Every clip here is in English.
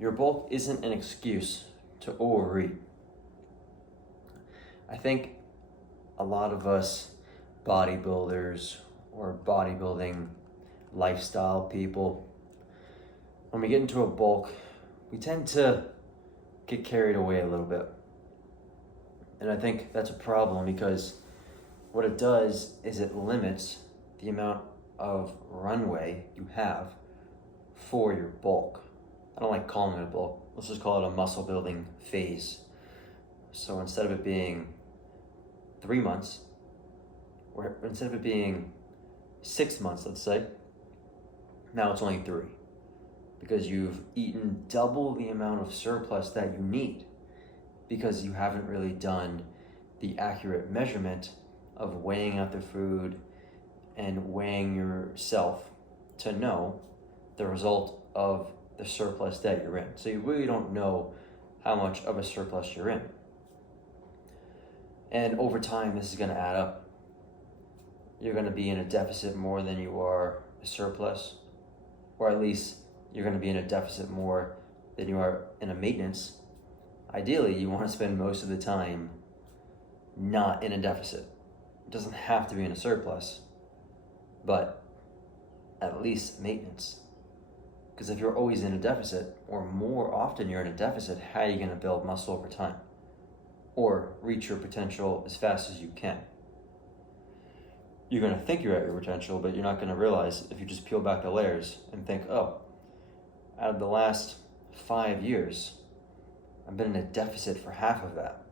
your bulk isn't an excuse to overeat. I think a lot of us bodybuilders or bodybuilding lifestyle people, when we get into a bulk, we tend to get carried away a little bit. And I think that's a problem because what it does is it limits the amount of runway you have for your bulk. I don't like calling it a bulk. Let's just call it a muscle building phase. So instead of it being 3 months, or instead of it being 6 months, let's say, now it's only 3. Because you've eaten double the amount of surplus that you need, because you haven't really done the accurate measurement of weighing out the food and weighing yourself to know the result of the surplus that you're in. So you really don't know how much of a surplus you're in. And over time, this is going to add up. You're going to be in a deficit more than you are a surplus, or at least you're going to be in a deficit more than you are in a maintenance. Ideally, you want to spend most of the time not in a deficit. It doesn't have to be in a surplus, but at least maintenance. Because if you're always in a deficit, or more often you're in a deficit, how are you going to build muscle over time? Or reach your potential as fast as you can? You're going to think you're at your potential, but you're not going to realize if you just peel back the layers and think, oh, out of the last 5 years, I've been in a deficit for half of that.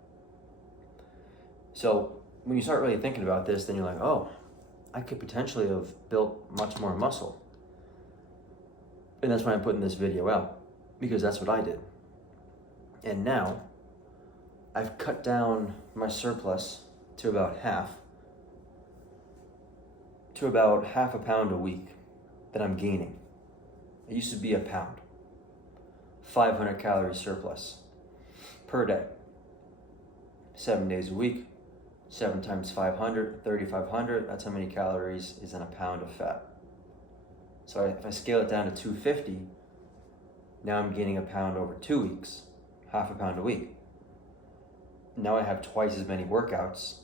So when you start really thinking about this, then you're like, oh, I could potentially have built much more muscle. And that's why I'm putting this video out, because that's what I did. And now I've cut down my surplus to about half a pound a week that I'm gaining. It used to be a pound. 500 calorie surplus per day. 7 days a week, 7 times 500, 3,500. That's how many calories is in a pound of fat. So if I scale it down to 250, now I'm gaining a pound over 2 weeks, half a pound a week. Now I have twice as many workouts,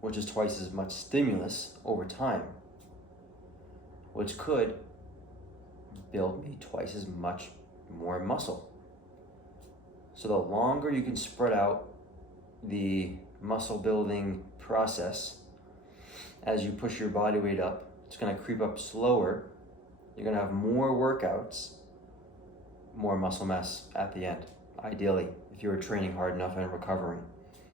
which is twice as much stimulus over time, which could build me twice as much more muscle. So the longer you can spread out the muscle building process, as you push your body weight up, it's going to creep up slower. You're going to have more workouts, more muscle mass at the end, ideally, if you were training hard enough and recovering.